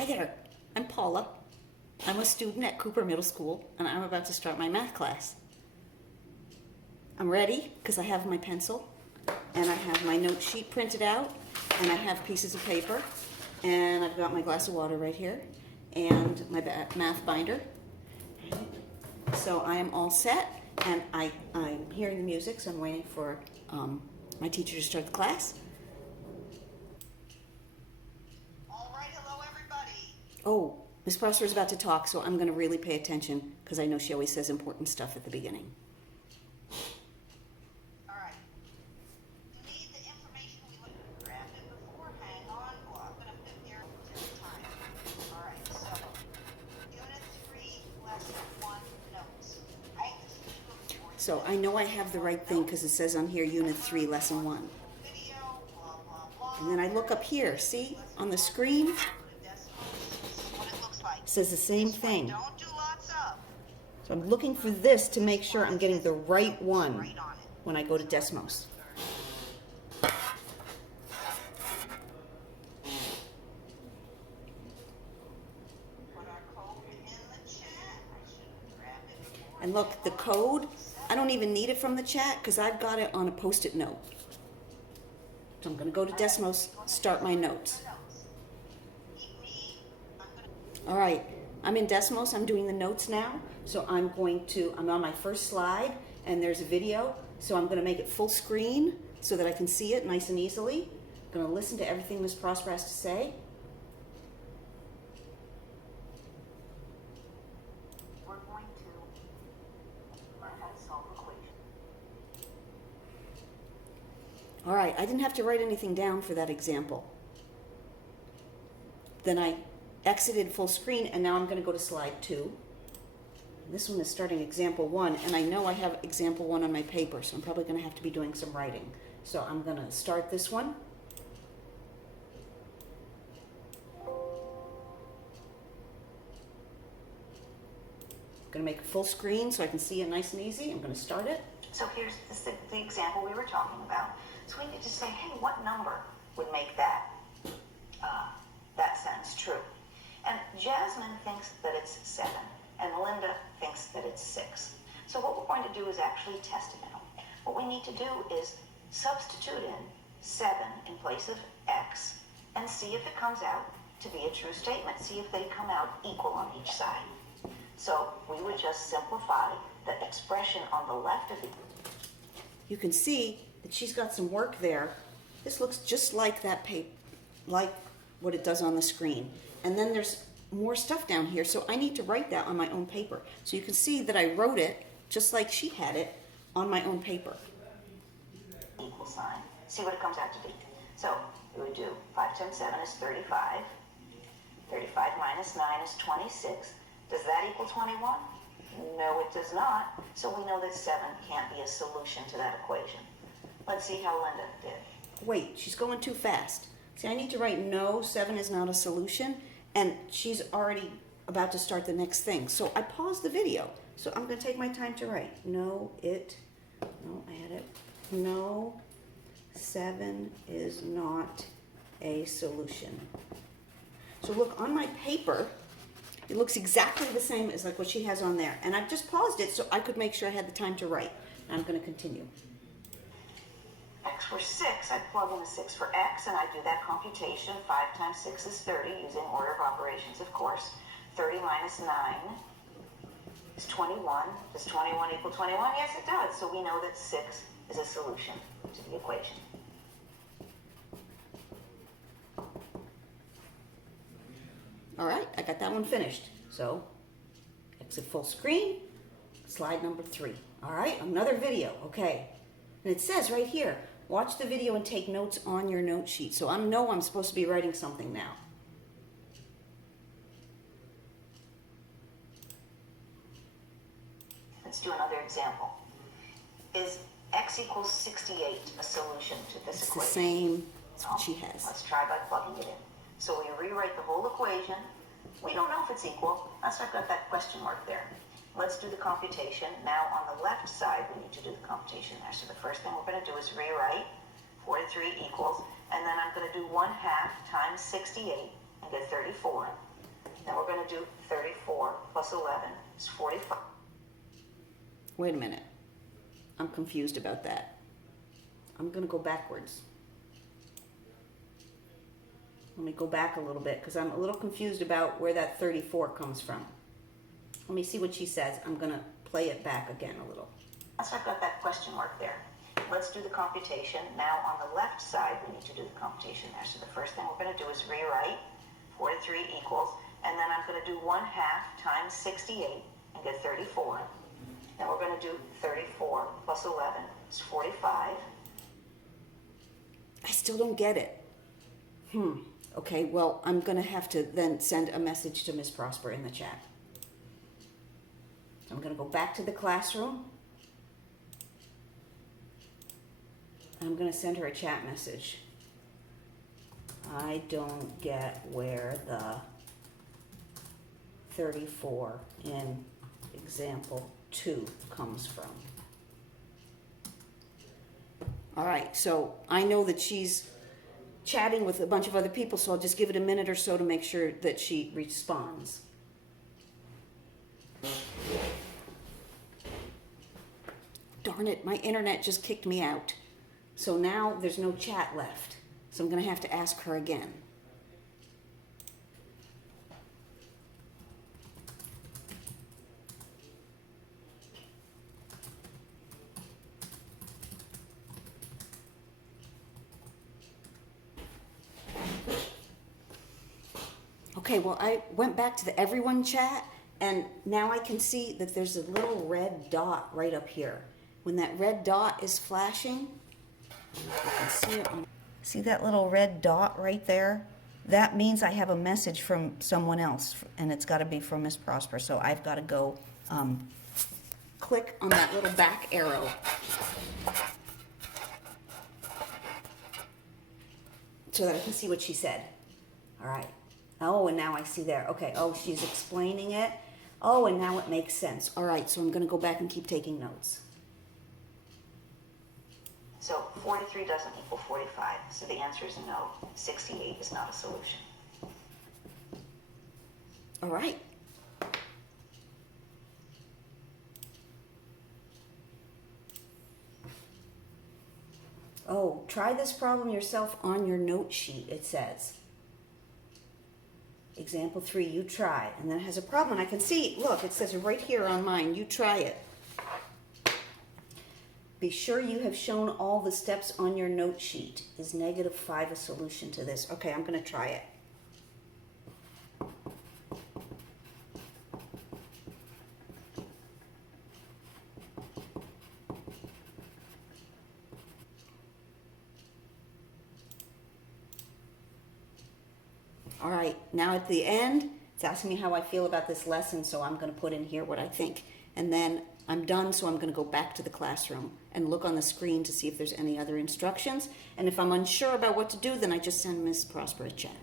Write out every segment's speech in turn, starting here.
Hi there, I'm Paula. I'm a student at Cooper Middle School and I'm about to start my math class. I'm ready because I have my pencil and I have my note sheet printed out and I have pieces of paper and I've got my glass of water right here and my math binder. So I am all set and I'm hearing the music, so I'm waiting for my teacher to start the class. Oh, Miss Prosser is about to talk, so I'm going to really pay attention because I know she always says important stuff at the beginning. All right. You need the information we grabbed it before. Hang on. Well, I'm going to flip there every time. All right. So, Unit 3, Lesson 1, notes. So I know I have the right thing because it says on here Unit 3, Lesson 1. Video, blah, blah, blah. And then I look up here, see, on the screen, it says the same thing. Don't do lots of. So I'm looking for this to make sure I'm getting the right one when I go to Desmos. Put our code in the chat. I should grab it before. And look, the code, I don't even need it from the chat because I've got it on a Post-it note. So I'm going to go to Desmos, start my notes. All right, I'm in Desmos, I'm doing the notes now. So I'm on my first slide and there's a video. So I'm gonna make it full screen so that I can see it nice and easily. I'm gonna listen to everything Ms. Prosper has to say. We're going to learn how to solve equations. All right, I didn't have to write anything down for that example. Then I exited full screen and now I'm going to go to slide 2. This one is starting example 1 and I know I have example 1 on my paper, so I'm probably going to have to be doing some writing. So I'm going to start this one. I'm going to make it full screen so I can see it nice and easy. I'm going to start it. So here's the example we were talking about. So we need to say, hey, what number would make that sentence true? And Jasmine thinks that it's 7, and Linda thinks that it's 6. So what we're going to do is actually test it out. What we need to do is substitute in 7 in place of x and see if it comes out to be a true statement. See if they come out equal on each side. So we would just simplify the expression on the left of it. You can see that she's got some work there. This looks just like that paper, like what it does on the screen. And then there's more stuff down here, so I need to write that on my own paper. So you can see that I wrote it just like she had it on my own paper. Equal sign. See what it comes out to be. So we would do 5 times 7 is 35. 35 minus 9 is 26. Does that equal 21? No, it does not. So we know that 7 can't be a solution to that equation. Let's see how Linda did. Wait, she's going too fast. See, I need to write no, 7 is not a solution, and she's already about to start the next thing. So I paused the video. So I'm going to take my time to write. No, I had it. No, 7 is not a solution. So look, on my paper, it looks exactly the same as like what she has on there. And I've just paused it so I could make sure I had the time to write. And I'm going to continue. X for 6, I plug in a 6 for x, and I do that computation. 5 times 6 is 30, using order of operations, of course. 30 minus 9 is 21. Does 21 equal 21? Yes, it does. So we know that 6 is a solution to the equation. All right, I got that one finished. So, exit full screen, slide number 3. All right, another video, okay. And it says right here, watch the video and take notes on your note sheet. So I know I'm supposed to be writing something now. Let's do another example. Is x equals 68 a solution to this It's equation? the same as what she has. Let's try by plugging it in. So we rewrite the whole equation. We don't know if it's equal. That's why I've got that question mark there. Let's do the computation. Now on the left side, we need to do the computation there. So the first thing we're going to do is rewrite 4 to 3 equals, and then I'm going to do 1/2 times 68 and get 34. Then we're going to do 34 plus 11 is 45. Wait a minute. I'm confused about that. I'm going to go backwards. Let me go back a little bit because I'm a little confused about where that 34 comes from. Let me see what she says. I'm going to play it back again a little. So I've got that question mark there. Let's do the computation. Now on the left side, we need to do the computation there. So the first thing we're going to do is rewrite 43 equals, and then I'm going to do 1/2 times 68 and get 34. Then we're going to do 34 plus 11 is 45. I still don't get it. Okay, well, I'm going to have to then send a message to Miss Prosper in the chat. So I'm going to go back to the classroom. I'm going to send her a chat message. I don't get where the 34 in example 2 comes from. All right, so I know that she's chatting with a bunch of other people, so I'll just give it a minute or so to make sure that she responds. Darn it, my internet just kicked me out. So now there's no chat left. So I'm going to have to ask her again. Okay, well, I went back to the everyone chat, and now I can see that there's a little red dot right up here. When that red dot is flashing, you can see it on, see that little red dot right there? That means I have a message from someone else, and it's got to be from Miss Prosper. So I've got to go click on that little back arrow. So that I can see what she said. All right. Oh, and now I see there. Okay. Oh, she's explaining it. Oh, and now it makes sense. All right. So I'm going to go back and keep taking notes. So 43 doesn't equal 45. So the answer is no. 68 is not a solution. All right. Oh, try this problem yourself on your note sheet, it says. Example 3, you try. And then it has a problem. I can see, look, it says right here on mine, you try it. Be sure you have shown all the steps on your note sheet. Is -5 a solution to this? Okay, I'm going to try it. All right, now at the end, it's asking me how I feel about this lesson, so I'm going to put in here what I think. And then I'm done, so I'm going to go back to the classroom and look on the screen to see if there's any other instructions. And if I'm unsure about what to do, then I just send Miss Prosper a chat.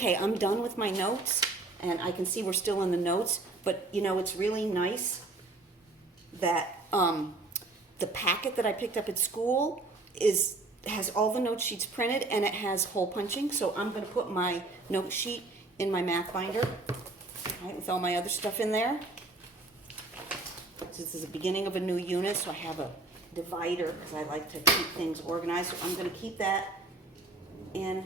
Okay, I'm done with my notes, and I can see we're still in the notes, but you know, it's really nice that the packet that I picked up at school has all the note sheets printed, and it has hole punching, so I'm gonna put my note sheet in my math binder, right, with all my other stuff in there. This is the beginning of a new unit, so I have a divider, because I like to keep things organized, so I'm gonna keep that in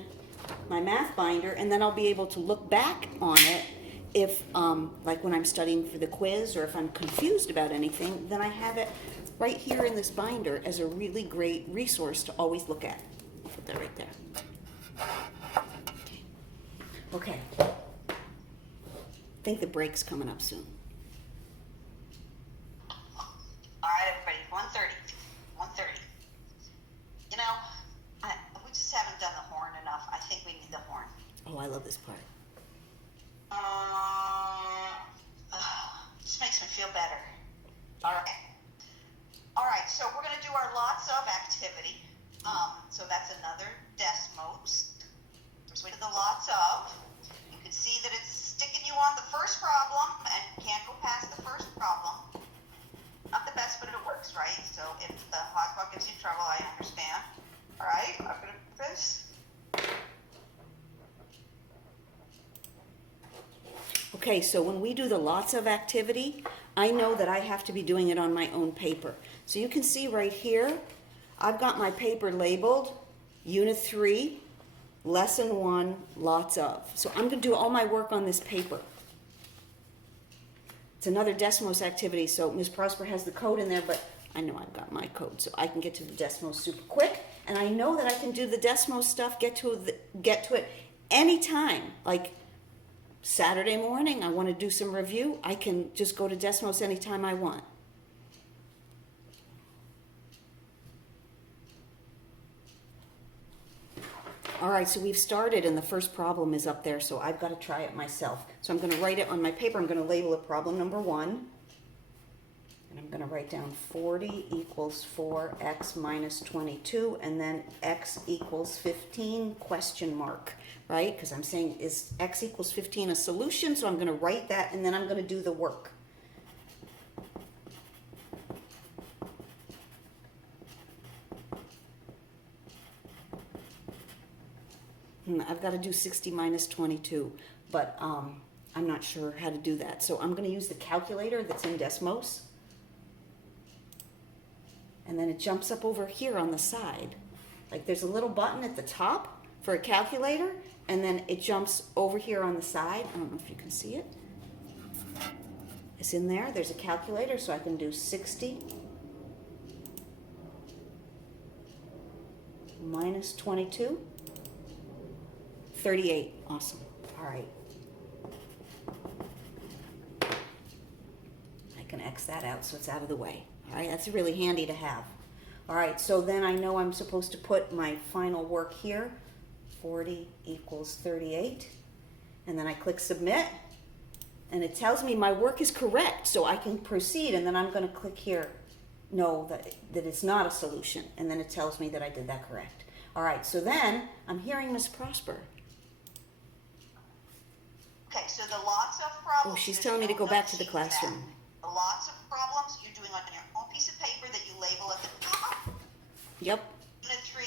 my math binder, and then I'll be able to look back on it if, like when I'm studying for the quiz, or if I'm confused about anything, then I have it right here in this binder as a really great resource to always look at. I'll put that right there. Okay. I think the break's coming up soon. All right, everybody, 1:30. 1:30. You know, we just haven't done the horn enough. I think we need the horn. Oh, I love this part. Just makes me feel better. All right. All right, so we're going to do our lots of activity. So that's another Desmos. So we did the lots of. You can see that it's sticking you on the first problem and can't go past the first problem. Not the best, but it works, right? So if the hotspot gives you trouble, I understand. All right, I'm going to put this. Okay, so when we do the lots of activity, I know that I have to be doing it on my own paper. So you can see right here, I've got my paper labeled Unit 3, Lesson 1, Lots of. So I'm going to do all my work on this paper. It's another Desmos activity, so Ms. Prosper has the code in there, but I know I've got my code, so I can get to the Desmos super quick. And I know that I can do the Desmos stuff, get to it anytime. Like Saturday morning, I want to do some review, I can just go to Desmos anytime I want. All right, so we've started, and the first problem is up there, so I've got to try it myself. So I'm going to write it on my paper. I'm going to label it problem number 1. And I'm going to write down 40 equals 4x minus 22, and then x equals 15, question mark, right? Because I'm saying, is x equals 15 a solution? So I'm going to write that, and then I'm going to do the work. I've got to do 60 minus 22, but I'm not sure how to do that. So I'm going to use the calculator that's in Desmos. And then it jumps up over here on the side. Like there's a little button at the top for a calculator, and then it jumps over here on the side. I don't know if you can see it. It's in there. There's a calculator, so I can do 60 minus 22. 38. Awesome. All right. I can X that out so it's out of the way. All right, that's really handy to have. All right, so then I know I'm supposed to put my final work here. 40 equals 38. And then I click submit. And it tells me my work is correct, so I can proceed. And then I'm going to click here, no, that it's not a solution. And then it tells me that I did that correct. All right, so then I'm hearing Miss Prosper. Okay, so the lots of problems. Oh, she's telling me to go back to the classroom. The lots of problems you're doing on your own piece of paper that you label at the top. Yep. Unit 3.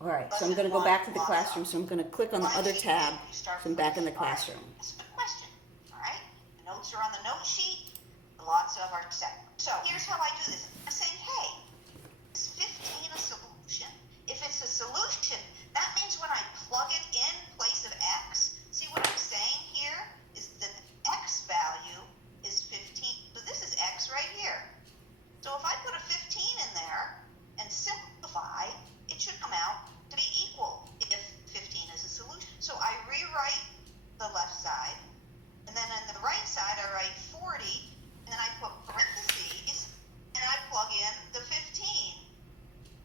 All right, so I'm going to go back to the classroom, so I'm going to click on the other tab, so I'm back in the classroom. That's the question, all right? The notes are on the note sheet, the lots of are separate. So here's how I do this. I'm saying, hey, is 15 a solution? If it's a solution, that means when I plug it in place of x, see what I'm saying here is that the x value is 15. So this is x right here. So if I put a 15 in there and simplify, it should come out to be equal if 15 is a solution. So I rewrite the left side, and then on the right side I write 40, and then I put parentheses, and I plug in the 15.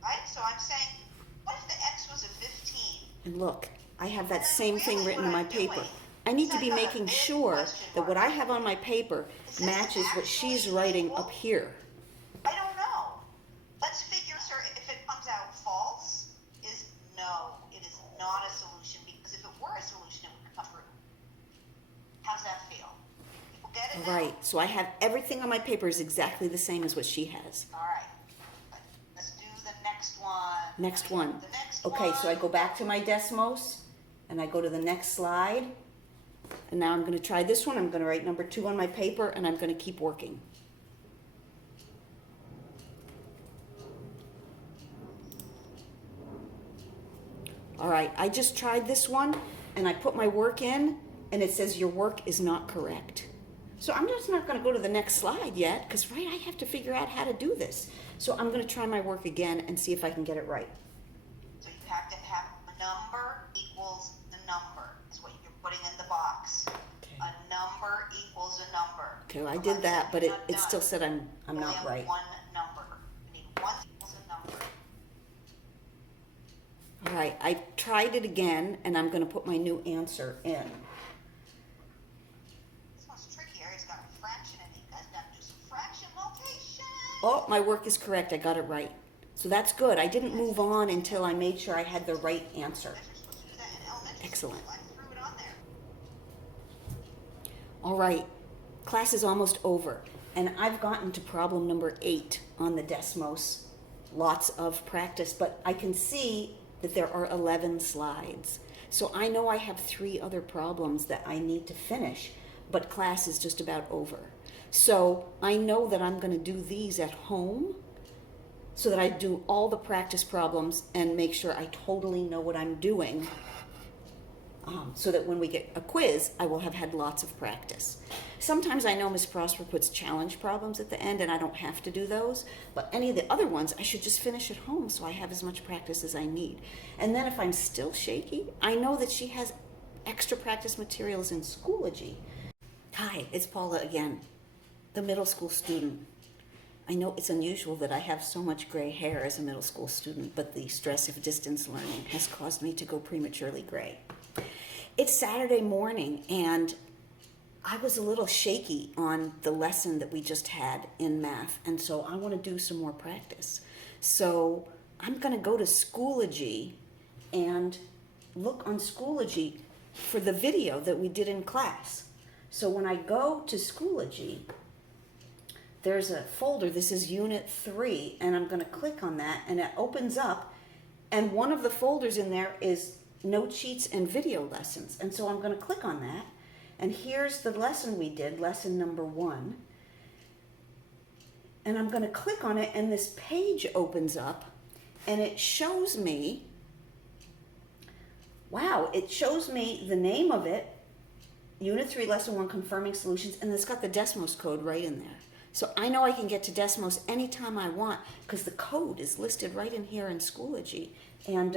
Right? So I'm saying, what if the x was a 15? And look, I have that same thing written in my paper. I need to be making sure that what I have on my paper matches what she's writing up here. I don't know. Let's figure, sir, if it comes out false, is no, it is not a solution, because if it were a solution, it would come get it now? Right, so I have everything on my paper is exactly the same as what she has. All right. Let's do the next one. Next one. The next Okay, one. so I go back to my Desmos, and I go to the next slide. And now I'm gonna try this one. I'm gonna write number 2 on my paper, and I'm gonna keep working. All right, I just tried this one, and I put my work in, and it says your work is not correct. So I'm just not gonna go to the next slide yet, because right, I have to figure out how to do this. So I'm gonna try my work again and see if I can get it right. So you have to have a number equals the number, is what you're putting in the box. Okay. A number equals a number. Okay, I did that, but You're it not still done. said I'm Only not have right. one number. You need one equals a number. All right, I tried it again, and I'm gonna put my new answer in. This one's trickier. It's got a fraction in it. You guys gotta do some fraction notation. Oh, my work is correct, I got it right. So that's good, I didn't move on until I made sure I had the right answer. You're supposed to do that in elementary Excellent. school. I threw it on there. All right, class is almost over, and I've gotten to problem number 8 on the Desmos. Lots of practice, but I can see that there are 11 slides. So I know I have 3 other problems that I need to finish, but class is just about over. So I know that I'm gonna do these at home so that I do all the practice problems and make sure I totally know what I'm doing. So that when we get a quiz, I will have had lots of practice. Sometimes I know Ms. Prosper puts challenge problems at the end and I don't have to do those, but any of the other ones I should just finish at home so I have as much practice as I need. And then if I'm still shaky, I know that she has extra practice materials in Schoology. Hi, it's Paula again, the middle school student. I know it's unusual that I have so much gray hair as a middle school student, but the stress of distance learning has caused me to go prematurely gray. It's Saturday morning, and I was a little shaky on the lesson that we just had in math, and so I want to do some more practice. So I'm going to go to Schoology and look on Schoology for the video that we did in class. So when I go to Schoology, there's a folder, this is Unit 3, and I'm going to click on that, and it opens up, and one of the folders in there is note sheets and video lessons. And so I'm going to click on that, and here's the lesson we did, lesson number 1. And I'm going to click on it, and this page opens up, and it shows me, wow, it shows me the name of it, Unit 3, Lesson 1, Confirming Solutions, and it's got the Desmos code right in there. So I know I can get to Desmos anytime I want because the code is listed right in here in Schoology, and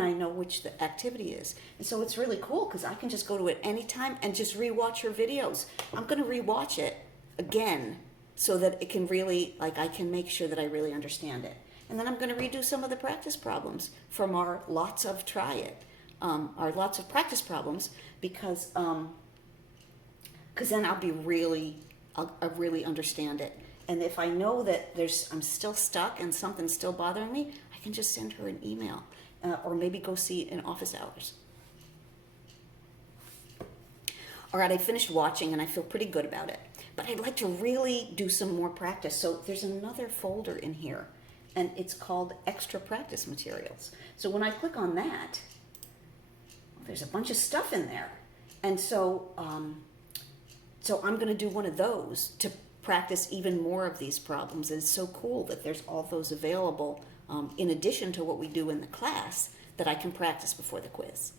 I know which the activity is. And so it's really cool because I can just go to it anytime and just rewatch her videos. I'm going to rewatch it again so that it can really, like, I can make sure that I really understand it. And then I'm going to redo some of the practice problems from our lots of try it, our lots of practice problems, because then I'll be really, I'll really understand it. And if I know that I'm still stuck and something's still bothering me, I can just send her an email. Or maybe go see in office hours. All right, I finished watching and I feel pretty good about it. But I'd like to really do some more practice. So there's another folder in here, and it's called Extra Practice Materials. So when I click on that, there's a bunch of stuff in there. And so, so I'm going to do one of those to practice even more of these problems. And it's so cool that there's all those available in addition to what we do in the class that I can practice before the quiz.